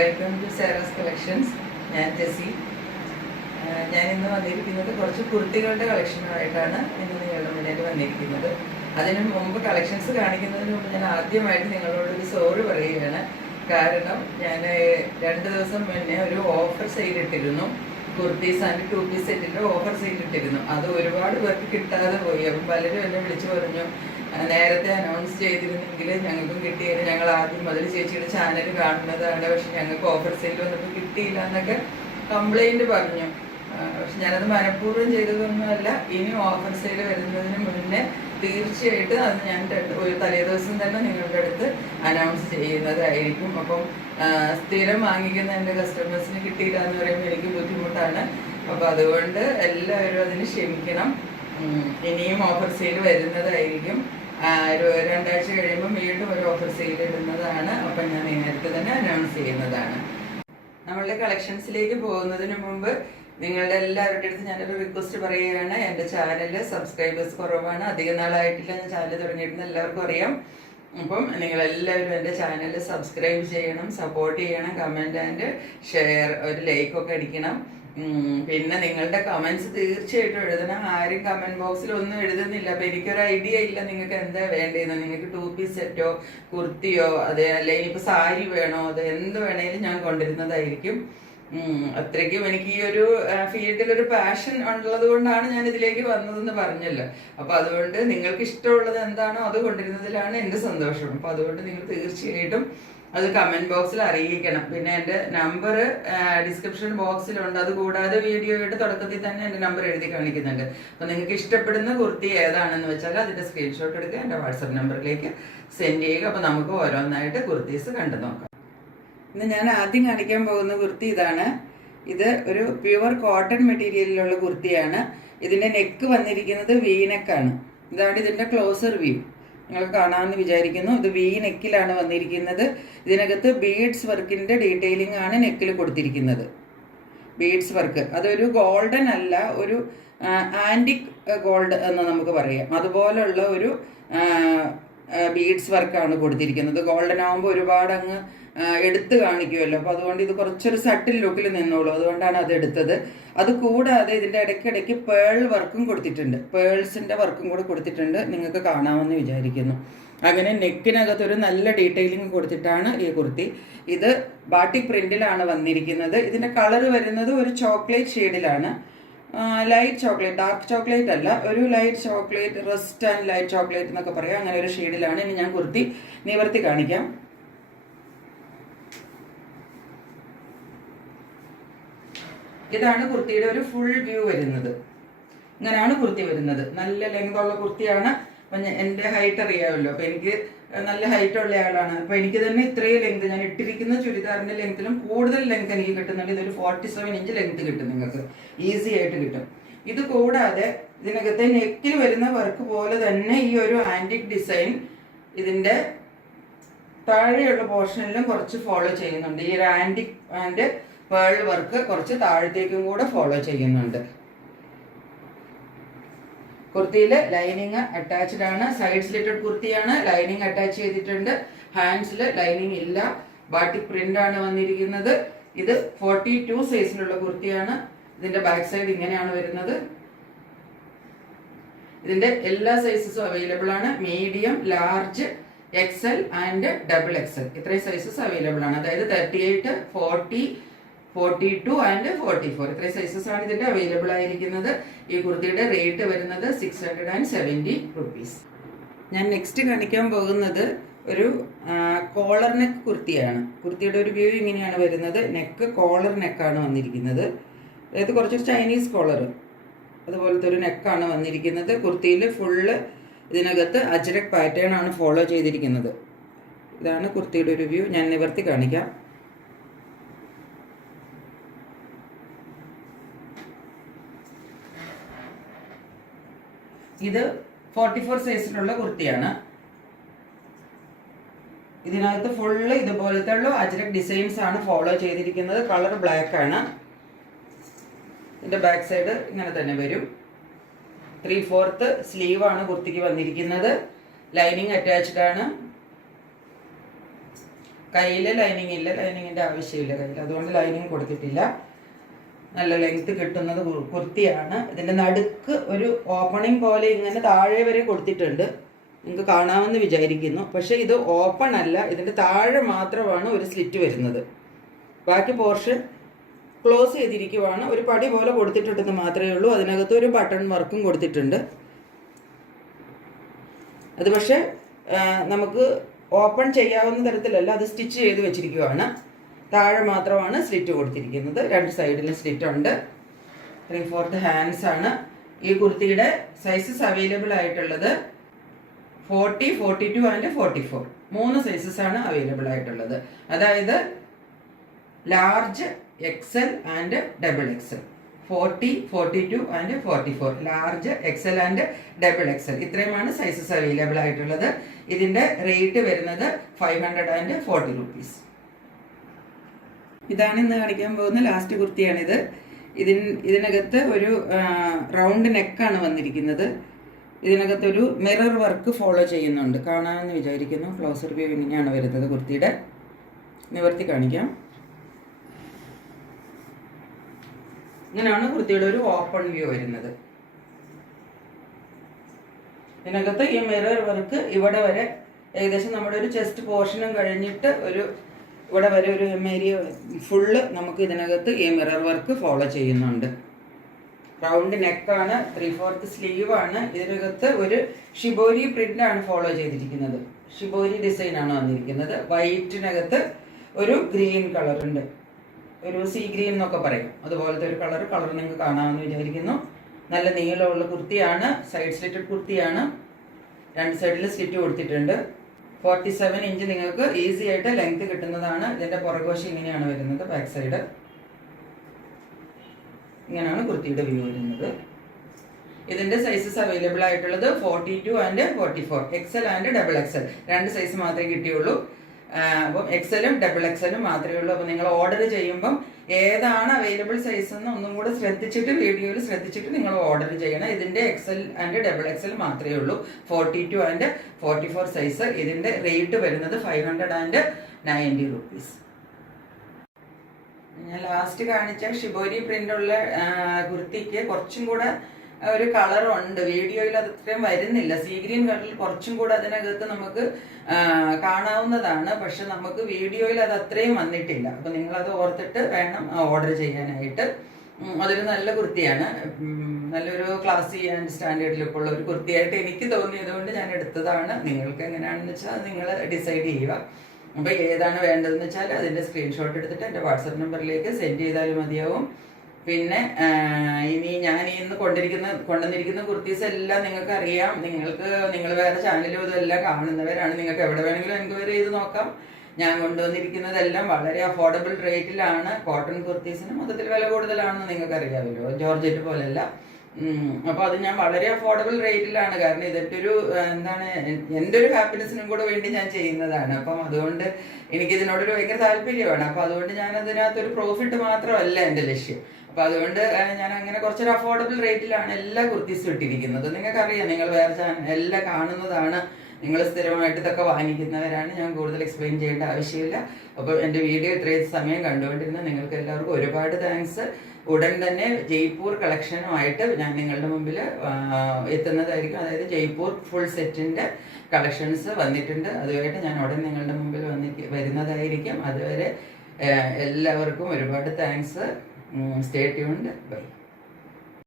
Welcome to Sara's collections. ഞാൻ ജെസി. ഞാൻ ഇന്ന് വന്നിരിക്കുന്നത് കുറച്ച് കുർത്തികളുടെ കളക്ഷനുമായിട്ടാണ് ഇന്ന് നിങ്ങളുടെ മുന്നിൽ വന്നിരിക്കുന്നത്. അതിനു മുമ്പ് കളക്ഷൻസ് കാണിക്കുന്നതിന് മുമ്പ് ഞാൻ ആദ്യമായിട്ട് നിങ്ങളോടൊരു സോറി പറയുകയാണ്. കാരണം ഞാൻ 2 ദിവസം മുന്നേ ഒരു ഓഫർ സെയിലിട്ടിരുന്നു. കുർത്തീസ് ആൻഡ് 2 പീസ് സെറ്റിൻ്റെ ഓഫർ സെയിലിട്ടിരുന്നു. അത് ഒരുപാട് പേർക്ക് കിട്ടാതെ പോയി. അപ്പം പലരും എന്നെ വിളിച്ചു പറഞ്ഞു, നേരത്തെ അനൗൺസ് ചെയ്തിരുന്നെങ്കിൽ ഞങ്ങൾക്കും കിട്ടിയത്, ഞങ്ങൾ ആദ്യം മുതൽ ചേച്ചിയുടെ ചാനൽ കാണുന്നതാണ്, പക്ഷെ ഞങ്ങൾക്ക് ഓഫർ സെയിൽ വന്നപ്പോൾ കിട്ടിയില്ല എന്നൊക്കെ കംപ്ലൈൻറ്റ് പറഞ്ഞു. പക്ഷെ ഞാനത് മനഃപൂർവ്വം ചെയ്തതൊന്നുമല്ല. ഇനി ഓഫർ സെയിൽ വരുന്നതിന് മുന്നേ തീർച്ചയായിട്ടും അത് ഞാൻ ഒരു തലേദിവസം തന്നെ നിങ്ങളുടെ അടുത്ത് അനൗൺസ് ചെയ്യുന്നതായിരിക്കും. അപ്പം സ്ഥിരം വാങ്ങിക്കുന്ന എൻ്റെ കസ്റ്റമേഴ്സിന് കിട്ടിയില്ല എന്ന് പറയുമ്പോൾ എനിക്ക് ബുദ്ധിമുട്ടാണ്. അപ്പോൾ അതുകൊണ്ട് എല്ലാവരും അതിന് ക്ഷമിക്കണം. ഇനിയും ഓഫർ സെയിൽ വരുന്നതായിരിക്കും. 2 ആഴ്ച കഴിയുമ്പോൾ വീണ്ടും ഒരു ഓഫർ സെയിൽ ഇടുന്നതാണ്. അപ്പം ഞാൻ നേരത്തെ തന്നെ അനൗൺസ് ചെയ്യുന്നതാണ്. നമ്മളുടെ കളക്ഷൻസിലേക്ക് പോകുന്നതിന് മുമ്പ് നിങ്ങളുടെ എല്ലാവരുടെ അടുത്ത് ഞാനൊരു റിക്വസ്റ്റ് പറയുകയാണ്. എൻ്റെ ചാനൽ സബ്സ്ക്രൈബേഴ്സ് കുറവാണ്. അധികം നാളായിട്ടില്ല ഞാൻ ചാനൽ തുടങ്ങിയിട്ടുണ്ട്, എല്ലാവർക്കും അറിയാം. അപ്പം നിങ്ങളെല്ലാവരും എൻ്റെ ചാനൽ സബ്സ്ക്രൈബ് ചെയ്യണം, സപ്പോർട്ട് ചെയ്യണം, കമൻറ്റ് ആൻഡ് ഷെയർ, ഒരു ലൈക്കൊക്കെ അടിക്കണം. പിന്നെ നിങ്ങളുടെ കമൻസ് തീർച്ചയായിട്ടും എഴുതണം. ആരും കമൻറ്റ് ബോക്സിൽ ഒന്നും എഴുതുന്നില്ല. അപ്പം എനിക്കൊരു ഐഡിയ ഇല്ല നിങ്ങൾക്ക് എന്താ വേണ്ടതെന്ന്. നിങ്ങൾക്ക് 2 പീസ് സെറ്റോ കുർത്തിയോ അതെ അല്ലെങ്കിൽ ഇപ്പോൾ സാരി വേണോ, അത് എന്ത് വേണേലും ഞാൻ കൊണ്ടുവരുന്നതായിരിക്കും. അത്രയ്ക്കും എനിക്ക് ഈ ഒരു ഫീൽഡിലൊരു പാഷൻ ഉള്ളത് കൊണ്ടാണ് ഞാൻ ഇതിലേക്ക് വന്നതെന്ന് പറഞ്ഞല്ലോ. അപ്പോൾ അതുകൊണ്ട് നിങ്ങൾക്ക് ഇഷ്ടമുള്ളത് എന്താണോ അത് കൊണ്ടുവരുന്നതിലാണ് എൻ്റെ സന്തോഷം. അപ്പോൾ അതുകൊണ്ട് നിങ്ങൾ തീർച്ചയായിട്ടും അത് കമൻറ്റ് ബോക്സിൽ അറിയിക്കണം. പിന്നെ എൻ്റെ നമ്പർ ഡിസ്ക്രിപ്ഷൻ ബോക്സിലുണ്ട്. അതുകൂടാതെ വീഡിയോയുടെ തുടക്കത്തിൽ തന്നെ എൻ്റെ നമ്പർ എഴുതി കാണിക്കുന്നുണ്ട്. അപ്പോൾ നിങ്ങൾക്ക് ഇഷ്ടപ്പെടുന്ന കുർത്തി ഏതാണെന്ന് വെച്ചാൽ അതിൻ്റെ സ്ക്രീൻഷോട്ട് എടുക്കുക, എൻ്റെ വാട്സപ്പ് നമ്പറിലേക്ക് സെൻഡ് ചെയ്യുക. അപ്പോൾ നമുക്ക് ഓരോന്നായിട്ട് കുർത്തീസ് കണ്ടു നോക്കാം. ഇന്ന് ഞാൻ ആദ്യം കാണിക്കാൻ പോകുന്ന കുർത്തി ഇതാണ്. ഇത് ഒരു പ്യുവർ കോട്ടൺ മെറ്റീരിയലിലുള്ള കുർത്തിയാണ്. ഇതിൻ്റെ നെക്ക് വന്നിരിക്കുന്നത് വി നെക്കാണ്. ഇതാണ് ഇതിൻ്റെ ക്ലോസർ വ്യൂ. നിങ്ങൾക്ക് കാണാമെന്ന് വിചാരിക്കുന്നു. ഇത് വി നെക്കിലാണ് വന്നിരിക്കുന്നത്. ഇതിനകത്ത് ബീഡ്സ് വർക്കിൻ്റെ ഡീറ്റെയിലിംഗ് ആണ് നെക്കിൽ കൊടുത്തിരിക്കുന്നത്. ബീഡ്സ് വർക്ക് അതൊരു ഗോൾഡൻ അല്ല, ഒരു ആൻറ്റിക് ഗോൾഡ് എന്ന് നമുക്ക് പറയാം. അതുപോലുള്ള ഒരു ബീഡ്സ് വർക്കാണ് കൊടുത്തിരിക്കുന്നത്. ഗോൾഡൻ ആകുമ്പോൾ ഒരുപാട് അങ്ങ് എടുത്ത് കാണിക്കുമല്ലോ. അപ്പോൾ അതുകൊണ്ട് ഇത് കുറച്ചൊരു സട്ടിൽ ലുക്കിൽ നിന്നോളൂ. അതുകൊണ്ടാണ് അത് എടുത്തത്. അത് കൂടാതെ ഇതിൻ്റെ ഇടയ്ക്കിടയ്ക്ക് പേൾ വർക്കും കൊടുത്തിട്ടുണ്ട്. പേൾസിൻ്റെ വർക്കും കൂടെ കൊടുത്തിട്ടുണ്ട്. നിങ്ങൾക്ക് കാണാമെന്ന് വിചാരിക്കുന്നു. അങ്ങനെ നെക്കിനകത്തൊരു നല്ല ഡീറ്റെയിലിംഗ് കൊടുത്തിട്ടാണ് ഈ കുർത്തി. ഇത് ബാട്ടിക് പ്രിന്റിലാണ് വന്നിരിക്കുന്നത്. ഇതിൻ്റെ കളർ വരുന്നത് ഒരു ചോക്ലേറ്റ് ഷെയ്ഡിലാണ്. ലൈറ്റ് ചോക്ലേറ്റ്, ഡാർക്ക് ചോക്ലേറ്റ് അല്ല, ഒരു light chocolate, rest and light chocolate എന്നൊക്കെ പറയാം. അങ്ങനെ ഒരു ഷെയ്ഡിലാണ്. ഇനി ഞാൻ കുർത്തി നിവർത്തി കാണിക്കാം. ഇതാണ് കുർത്തിയുടെ ഒരു ഫുൾ വ്യൂ വരുന്നത്. ഇങ്ങനെയാണ് കുർത്തി വരുന്നത്. നല്ല ലെങ്തുള്ള കുർത്തിയാണ്. അപ്പം എൻ്റെ ഹൈറ്റ് അറിയാമല്ലോ. അപ്പം എനിക്ക് നല്ല ഹൈറ്റ് ഉള്ള ആളാണ്. അപ്പം എനിക്ക് തന്നെ ഇത്രയും ലെങ്ത്, ഞാൻ ഇട്ടിരിക്കുന്ന ചുരിദാറിൻ്റെ ലെങ്ത്തിലും കൂടുതൽ ലെങ്ത് എനിക്ക് കിട്ടുന്നുണ്ട്. ഇതൊരു 47 ഇഞ്ച് ലെങ്ത് കിട്ടും, നിങ്ങൾക്ക് ഈസി ആയിട്ട് കിട്ടും. ഇത് കൂടാതെ ഇതിനകത്തെ നെക്കിൽ വരുന്ന വർക്ക് പോലെ തന്നെ ഈ ഒരു ആൻറ്റിക് ഡിസൈൻ ഇതിൻ്റെ താഴെയുള്ള പോർഷനിലും കുറച്ച് ഫോളോ ചെയ്യുന്നുണ്ട്. ഈ ഒരു ആൻറ്റിക് ആൻഡ് പേൾ വർക്ക് കുറച്ച് താഴത്തേക്കും കൂടെ ഫോളോ ചെയ്യുന്നുണ്ട്. കുർത്തിയിൽ ലൈനിങ് അറ്റാച്ച്ഡ് ആണ്. സൈഡ് സ്ലിറ്റഡ് കുർത്തിയാണ്. ലൈനിങ് അറ്റാച്ച് ചെയ്തിട്ടുണ്ട്. ഹാൻഡ്സിൽ ലൈനിങ് ഇല്ല. ബാട്ടിക് പ്രിന്റ് ആണ് വന്നിരിക്കുന്നത്. ഇത് 42 സൈസിലുള്ള കുർത്തിയാണ്. ഇതിന്റെ ബാക്ക് സൈഡ് ഇങ്ങനെയാണ് വരുന്നത്. ഇതിന്റെ എല്ലാ സൈസസും അവൈലബിൾ ആണ്. Medium, large, XL and double XL ഇത്രയും സൈസസ് അവൈലബിൾ ആണ്. അതായത് 38, 40, 42 ആൻഡ് 44 ഇത്രയും സൈസസ് ആണ് ഇതിന്റെ അവൈലബിൾ ആയിരിക്കുന്നത്. ഈ കുർത്തിയുടെ റേറ്റ് വരുന്നത് 670 റുപ്പീസ്. ഞാൻ നെക്സ്റ്റ് കാണിക്കാൻ പോകുന്നത് ഒരു കോളർ നെക്ക് കുർത്തിയാണ്. കുർത്തിയുടെ ഒരു വ്യൂ ഇങ്ങനെയാണ് വരുന്നത്. നെക്ക് കോളർ നെക്കാണ് വന്നിരിക്കുന്നത്. അതായത് കുറച്ചൊരു ചൈനീസ് കോളർ അതുപോലത്തെ ഒരു നെക്കാണ് വന്നിരിക്കുന്നത്. കുർത്തിയിൽ ഫുള്ള് ഇതിനകത്ത് അജ്രക് പാറ്റേൺ ആണ് ഫോളോ ചെയ്തിരിക്കുന്നത്. ഇതാണ് കുർത്തിയുടെ ഒരു വ്യൂ. ഞാൻ നിവർത്തി കാണിക്കാം. ഇത് 44 സൈസിലുള്ള കുർത്തിയാണ്. ഇതിനകത്ത് ഫുള്ള് ഇതുപോലത്തെ ഉള്ള അജ്രക് ഡിസൈൻസ് ആണ് ഫോളോ ചെയ്തിരിക്കുന്നത്. കളർ ബ്ലാക്ക് ആണ്. ഇതിന്റെ ബാക്ക് സൈഡ് ഇങ്ങനെ തന്നെ വരും. 3/4 സ്ലീവ് ആണ് കുർത്തിക്ക് വന്നിരിക്കുന്നത്. ലൈനിങ് അറ്റാച്ച്ഡ് ആണ്. കയ്യിൽ ലൈനിങ് ഇല്ല, ലൈനിങ്ങിൻ്റെ ആവശ്യമില്ല കയ്യിൽ, അതുകൊണ്ട് ലൈനിങ് കൊടുത്തിട്ടില്ല. നല്ല ലെങ്ത് കിട്ടുന്നത് കുർത്തിയാണ്. ഇതിൻ്റെ നടുക്ക് ഒരു ഓപ്പണിംഗ് പോലെ ഇങ്ങനെ താഴെ വരെ കൊടുത്തിട്ടുണ്ട്, നിങ്ങൾക്ക് കാണാമെന്ന് വിചാരിക്കുന്നു. പക്ഷേ ഇത് ഓപ്പൺ അല്ല, ഇതിൻ്റെ താഴെ മാത്രമാണ് ഒരു സ്ലിറ്റ് വരുന്നത്. ബാക്കി പോർഷൻ ക്ലോസ് ചെയ്തിരിക്കുവാണ്. ഒരു പടി പോലെ കൊടുത്തിട്ടുണ്ടെന്ന് മാത്രമേ ഉള്ളൂ. അതിനകത്ത് ഒരു ബട്ടൺ വർക്കും കൊടുത്തിട്ടുണ്ട്. അത് പക്ഷേ നമുക്ക് ഓപ്പൺ ചെയ്യാവുന്ന തരത്തിലല്ല, അത് സ്റ്റിച്ച് ചെയ്ത് വെച്ചിരിക്കുവാണ്. താഴെ മാത്രമാണ് സ്ലിറ്റ് കൊടുത്തിരിക്കുന്നത്. രണ്ട് സൈഡിലും സ്ലിറ്റ് ഉണ്ട്. 3/4 ഹാൻഡ്സ് ആണ്. ഈ കുർത്തിയുടെ സൈസസ് അവൈലബിൾ ആയിട്ടുള്ളത് 40, 42 ആൻഡ് 44. 3 സൈസസ് ആണ് അവൈലബിൾ ആയിട്ടുള്ളത്. അതായത് large, Excel and double XL. 40, 42 and 44. Large, Excel and double XL. ഇത്രയുമാണ് സൈസസ് അവൈലബിൾ ആയിട്ടുള്ളത്. ഇതിന്റെ റേറ്റ് വരുന്നത് 540 rupees. ഇതാണ് ഇന്ന് കാണിക്കാൻ പോകുന്ന ലാസ്റ്റ് കുർത്തിയാണിത്. ഇതിനകത്ത് ഒരു റൗണ്ട് നെക്കാണ് വന്നിരിക്കുന്നത്. ഇതിനകത്തൊരു മിറർ വർക്ക് ഫോളോ ചെയ്യുന്നുണ്ട്, കാണാമെന്ന് വിചാരിക്കുന്നു. ക്ലോസർ വ്യൂ ഇങ്ങനെയാണ് വരുന്നത്. കുർത്തിയുടെ നിവർത്തി കാണിക്കാം. ഇങ്ങനെയാണ് കുർത്തിയുടെ ഒരു ഓപ്പൺ വ്യൂ വരുന്നത്. ഇതിനകത്ത് ഈ മിറർ വർക്ക് ഇവിടെ വരെ ഏകദേശം നമ്മുടെ ഒരു ചെസ്റ്റ് പോർഷനും കഴിഞ്ഞിട്ട് ഒരു ഇവിടെ വരെ ഒരു ഏരിയ ഫുള്ള് നമുക്ക് ഇതിനകത്ത് ഈ മിറർ വർക്ക് ഫോളോ ചെയ്യുന്നുണ്ട്. റൗണ്ട് നെക്കാണ്, 3/4 സ്ലീവ് ആണ്. ഇതിനകത്ത് ഒരു ഷിബോരി പ്രിന്റ് ആണ് ഫോളോ ചെയ്തിരിക്കുന്നത്. ഷിബോരി ഡിസൈൻ ആണ് വന്നിരിക്കുന്നത്. വൈറ്റിനകത്ത് ഒരു ഗ്രീൻ കളർ ഉണ്ട്, ഒരു സീ ഗ്രീൻ എന്നൊക്കെ പറയും, അതുപോലത്തെ ഒരു കളർ നിങ്ങൾക്ക് കാണാമെന്ന് വിചാരിക്കുന്നു. നല്ല നീളമുള്ള കുർത്തിയാണ്, സൈഡ് സ്ലിറ്റഡ് കുർത്തിയാണ്. രണ്ട് സൈഡിൽ സ്ലിറ്റ് കൊടുത്തിട്ടുണ്ട്. 47 ഇഞ്ച് നിങ്ങൾക്ക് ഈസി ആയിട്ട് ലെങ്ത് കിട്ടുന്നതാണ്. ഇതിന്റെ പുറകുവശം ഇങ്ങനെയാണ് വരുന്നത്. ബാക്ക് സൈഡ് ഇങ്ങനെയാണ് കുർത്തിയുടെ വ്യൂ വരുന്നത്. ഇതിന്റെ സൈസസ് അവൈലബിൾ ആയിട്ടുള്ളത് 42 and 44, Excel and double XL. രണ്ട് സൈസ് മാത്രമേ കിട്ടിയുള്ളൂ. അപ്പം എക്സലും ഡബിൾ എക്സലും മാത്രമേ ഉള്ളൂ. അപ്പം നിങ്ങൾ ഓർഡർ ചെയ്യുമ്പം ഏതാണ് അവൈലബിൾ സൈസ് എന്ന് ഒന്നും കൂടെ ശ്രദ്ധിച്ചിട്ട്, വീഡിയോയിൽ ശ്രദ്ധിച്ചിട്ട് നിങ്ങൾ ഓർഡർ ചെയ്യണം. ഇതിന്റെ എക്സൽ ആൻഡ് ഡബിൾ എക്സൽ മാത്രമേ ഉള്ളൂ. 42 ആൻഡ് 44 സൈസ്. ഇതിന്റെ റേറ്റ് വരുന്നത് 590 rupees. ഞാൻ ലാസ്റ്റ് കാണിച്ച ഷിബോരി പ്രിന്റ് ഉള്ള കുർത്തിക്ക് കുറച്ചും കൂടെ ഒരു കളറുണ്ട്. വീഡിയോയിൽ അത് ഇത്രയും വരുന്നില്ല. സീ ഗ്രീൻ കളറിൽ കുറച്ചും കൂടെ അതിനകത്ത് നമുക്ക് കാണാവുന്നതാണ്. പക്ഷെ നമുക്ക് വീഡിയോയിൽ അത് അത്രയും വന്നിട്ടില്ല. അപ്പൊ നിങ്ങളത് ഓർത്തിട്ട് വേണം ഓർഡർ ചെയ്യാനായിട്ട്. അതൊരു നല്ല കുർത്തിയാണ്. നല്ലൊരു ക്ലാസി ആൻഡ് സ്റ്റാൻഡേർഡ് ലുക്കുള്ള ഒരു കുർത്തിയായിട്ട് എനിക്ക് തോന്നിയതുകൊണ്ട് ഞാൻ എടുത്തതാണ്. നിങ്ങൾക്ക് എങ്ങനെയാണെന്ന് വെച്ചാൽ നിങ്ങൾ ഡിസൈഡ് ചെയ്യുക. അപ്പോൾ ഏതാണ് വേണ്ടതെന്ന് വെച്ചാൽ അതിൻ്റെ സ്ക്രീൻഷോട്ട് എടുത്തിട്ട് എൻ്റെ വാട്സപ്പ് നമ്പറിലേക്ക് സെൻഡ് ചെയ്താലും മതിയാവും. പിന്നെ ഇനി ഞാൻ ഇന്ന് കൊണ്ടുവന്നിരിക്കുന്ന കുർത്തീസ് എല്ലാം നിങ്ങൾക്ക് അറിയാം. നിങ്ങൾ വേറെ ചാനലും ഇതെല്ലാം കാണുന്നവരാണ്. നിങ്ങൾക്ക് എവിടെ വേണമെങ്കിലും എൻക്വയറി ചെയ്ത് നോക്കാം. ഞാൻ കൊണ്ടുവന്നിരിക്കുന്നതെല്ലാം വളരെ അഫോർഡബിൾ റേറ്റിലാണ്. കോട്ടൺ കുർത്തീസിന് മൊത്തത്തിൽ വില കൂടുതലാണെന്ന് നിങ്ങൾക്ക് അറിയാമല്ലോ, ജോർജറ്റ് പോലെയല്ല. അപ്പോൾ അത് ഞാൻ വളരെ അഫോർഡബിൾ റേറ്റിലാണ്. കാരണം ഇതിൻ്റെ ഒരു എൻ്റെ ഒരു ഹാപ്പിനെസ്സിനും കൂടെ വേണ്ടി ഞാൻ ചെയ്യുന്നതാണ്. അപ്പം അതുകൊണ്ട് എനിക്കിതിനോടൊരു ഭയങ്കര താല്പര്യമാണ്. അപ്പം അതുകൊണ്ട് ഞാൻ അതിനകത്തൊരു പ്രോഫിറ്റ് മാത്രമല്ല എൻ്റെ ലക്ഷ്യം. അപ്പം അതുകൊണ്ട് ഞാൻ അങ്ങനെ കുറച്ചൊരു അഫോർഡബിൾ റേറ്റിലാണ് എല്ലാ കുർത്തീസും ഇട്ടിരിക്കുന്നത്. നിങ്ങൾക്കറിയാം, നിങ്ങൾ വേറെ ചാനൽ എല്ലാം കാണുന്നതാണ്. നിങ്ങൾ സ്ഥിരമായിട്ട് ഇതൊക്കെ വാങ്ങിക്കുന്നവരാണ്. ഞാൻ കൂടുതൽ എക്സ്പ്ലെയിൻ ചെയ്യേണ്ട ആവശ്യമില്ല. അപ്പോൾ എൻ്റെ വീഡിയോ ഇത്രയും സമയം കണ്ടുകൊണ്ടിരുന്ന നിങ്ങൾക്ക് എല്ലാവർക്കും ഒരുപാട് താങ്ക്സ്. ഉടൻ തന്നെ ജയ്പൂർ കളക്ഷനുമായിട്ട് ഞാൻ നിങ്ങളുടെ മുമ്പിൽ എത്തുന്നതായിരിക്കും. അതായത് ജയ്പൂർ ഫുൾ സെറ്റിൻ്റെ കളക്ഷൻസ് വന്നിട്ടുണ്ട്. അതുമായിട്ട് ഞാൻ ഉടൻ നിങ്ങളുടെ മുമ്പിൽ വരുന്നതായിരിക്കും. അതുവരെ എല്ലാവർക്കും ഒരുപാട് താങ്ക്സ്. Stay tuned. ബൈ.